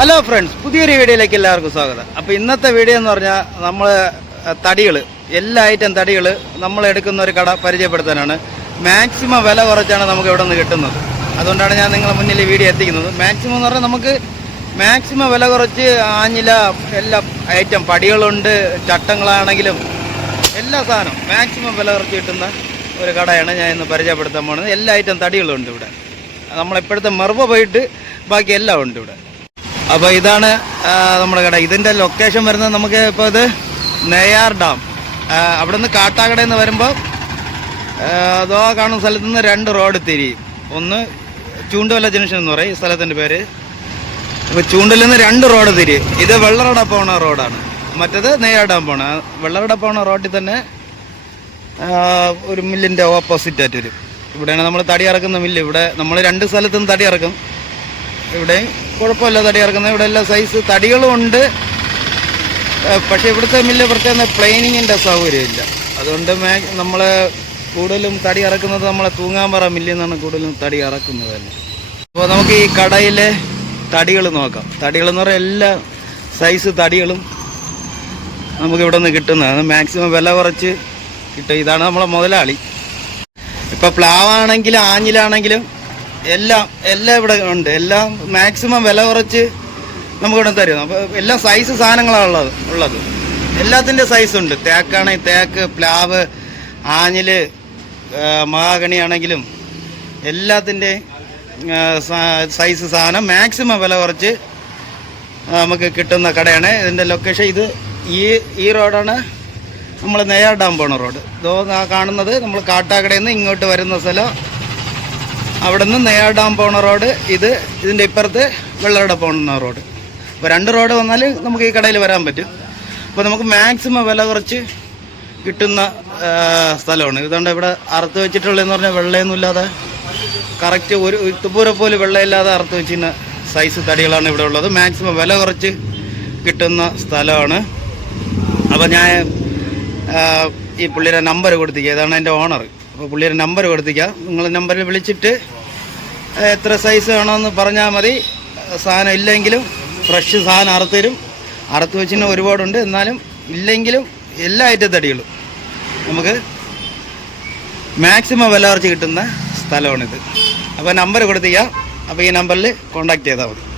Hello friends പുതിയൊരു വീഡിയോയിലേക്ക് എല്ലാവർക്കും സ്വാഗതം. അപ്പോൾ ഇന്നത്തെ വീഡിയോ എന്ന് പറഞ്ഞാൽ നമ്മൾ തടികൾ എല്ലാ ഐറ്റം തടികൾ നമ്മൾ എടുക്കുന്ന ഒരു കട പരിചയപ്പെടുത്താനാണ്. മാക്സിമം വില കുറച്ചാണ് നമുക്ക് ഇവിടെ നിന്ന് കിട്ടുന്നത്. അതുകൊണ്ടാണ് ഞാൻ നിങ്ങളെ മുന്നിൽ വീഡിയോ എത്തിക്കുന്നത്. മാക്സിമം എന്ന് പറഞ്ഞാൽ നമുക്ക് മാക്സിമം വില കുറച്ച് ആഞ്ഞില എല്ലാ ഐറ്റം പടികളുണ്ട് ചട്ടങ്ങളാണെങ്കിലും എല്ലാ സാധനവും മാക്സിമം വില കുറച്ച് കിട്ടുന്ന ഒരു കടയാണ് ഞാൻ ഇന്ന് പരിചയപ്പെടുത്താൻ പോകുന്നത്. എല്ലാ ഐറ്റം തടികളുണ്ട് ഇവിടെ. നമ്മളിപ്പോഴത്തെ മെറുവ പോയിട്ട് ബാക്കി എല്ലാം ഉണ്ട് ഇവിടെ. അപ്പോൾ ഇതാണ് നമ്മുടെ കട. ഇതിന്റെ ലൊക്കേഷൻ വരുന്നത് നമുക്ക് ഇപ്പോൾ ഇത് നെയ്യാർ ഡാം. അവിടെ നിന്ന് കാട്ടാക്കടയിൽ നിന്ന് വരുമ്പോൾ അതോ കാണുന്ന സ്ഥലത്ത് നിന്ന് രണ്ട് റോഡ് തിരിയും ഒന്ന് ചൂണ്ടുവല ജംഗ്ഷൻ എന്ന് പറയും ഈ സ്ഥലത്തിന്റെ പേര്. അപ്പോൾ ചൂണ്ടിൽ നിന്ന് രണ്ട് റോഡ് തിരിയും ഇത് വെള്ളറട പോണ റോഡാണ്. മറ്റത് നെയ്യാർ ഡാം പോണ. വെള്ളറട പോണ റോഡിൽ തന്നെ ഒരു മില്ലിന്റെ ഓപ്പോസിറ്റ് ആയിട്ട് വരും ഇവിടെയാണ് നമ്മൾ തടി ഇറക്കുന്ന മില്ല്. ഇവിടെ നമ്മൾ രണ്ട് സ്ഥലത്തും തടി ഇറക്കും ഇവിടെ കുഴപ്പമില്ല തടി ഇറക്കുന്നത് ഇവിടെ എല്ലാ സൈസ് തടികളും ഉണ്ട്. പക്ഷെ ഇവിടുത്തെ മില്ല് പ്രത്യേകം പ്ലെയിനിങ്ങിന്റെ സൗകര്യമില്ല. അതുകൊണ്ട് മേ നമ്മൾ കൂടുതലും തടി ഇറക്കുന്നത് നമ്മളെ തൂങ്ങാമ്പറ മില്ലിൽ നിന്നാണ് കൂടുതലും തടി ഇറക്കുന്നത് തന്നെ. അപ്പോൾ നമുക്ക് ഈ കടയിലെ തടികൾ നോക്കാം. തടികൾ എന്ന് പറഞ്ഞാൽ എല്ലാ സൈസ് തടികളും നമുക്ക് ഇവിടെ നിന്ന് കിട്ടുന്നതാണ് മാക്സിമം വില കുറച്ച് കിട്ടും. ഇതാണ് നമ്മളെ മുതലാളി. ഇപ്പോൾ പ്ലാവാണെങ്കിലും ആഞ്ഞിലാണെങ്കിലും എല്ലാം എല്ലാം ഇവിടെ ഉണ്ട്. എല്ലാം മാക്സിമം വില കുറച്ച് നമുക്കിവിടെ തരും അപ്പോൾ എല്ലാം സൈസ് സാധനങ്ങളാണ് ഉള്ളത് ഉള്ളത്. എല്ലാത്തിന്റെ ഉണ്ട്. തേക്കാണെങ്കിൽ തേക്ക് പ്ലാവ് ആഞ്ഞിൽ മാഗണി ആണെങ്കിലും എല്ലാത്തിന്റെ സൈസ് സാധനം മാക്സിമം വില കുറച്ച് നമുക്ക് കിട്ടുന്ന കടയാണ്. ഇതിന്റെ ലൊക്കേഷൻ ഇത് ഈ ഈ റോഡാണ്. നമ്മൾ നെയ്യാർ ഡാം പോണ റോഡ്. ഇതോ കാണുന്നത് നമ്മൾ കാട്ടാക്കടയിൽ നിന്ന് ഇങ്ങോട്ട് വരുന്ന സ്ഥലം. അവിടെ നിന്ന് നെയ്യാർ ഡാം പോണ റോഡ് ഇത് ഇതിന്റെ ഇപ്പുറത്ത് വെള്ളറട പോണ റോഡ്. അപ്പോൾ രണ്ട് റോഡ് വന്നാൽ നമുക്ക് ഈ കടയിൽ വരാൻ പറ്റും. അപ്പോൾ നമുക്ക് മാക്സിമം വില കുറച്ച് കിട്ടുന്ന സ്ഥലമാണ്. ഇതുകൊണ്ട് ഇവിടെ അറുത്ത് വെച്ചിട്ടുള്ളതെന്ന് പറഞ്ഞാൽ വെള്ളയൊന്നും ഇല്ലാതെ കറക്റ്റ് ഒരു ഇത്തുപൂര പോലും വെള്ളമില്ലാതെ അറുത്ത് വെച്ചിരുന്ന സൈസ് തടികളാണ് ഇവിടെ ഉള്ളത്. മാക്സിമം വില കുറച്ച് കിട്ടുന്ന സ്ഥലമാണ്. അപ്പോൾ ഞാൻ ഈ പുള്ളിയുടെ നമ്പർ കൊടുത്തിരിക്കുക ഇതാണ് എന്റെ ഓണർ അപ്പോൾ പുള്ളിയുടെ നമ്പർ കൊടുത്തിക്കാം. നിങ്ങൾ നമ്പറിൽ വിളിച്ചിട്ട് എത്ര സൈസ് വേണമെന്ന് പറഞ്ഞാൽ മതി. സാധനം ഇല്ലെങ്കിലും ഫ്രഷ് സാധനം അറുത്ത് തരും. അറുത്ത് വെച്ചിന് ഒരുപാടുണ്ട്. എന്നാലും ഇല്ലെങ്കിലും എല്ലാ ഐറ്റം തടികളും. നമുക്ക് മാക്സിമം വില കുറച്ച് കിട്ടുന്ന സ്ഥലമാണിത്. അപ്പോൾ നമ്പർ കൊടുത്തിക്കാം. അപ്പോൾ ഈ നമ്പറിൽ കോൺടാക്ട് ചെയ്താൽ മതി.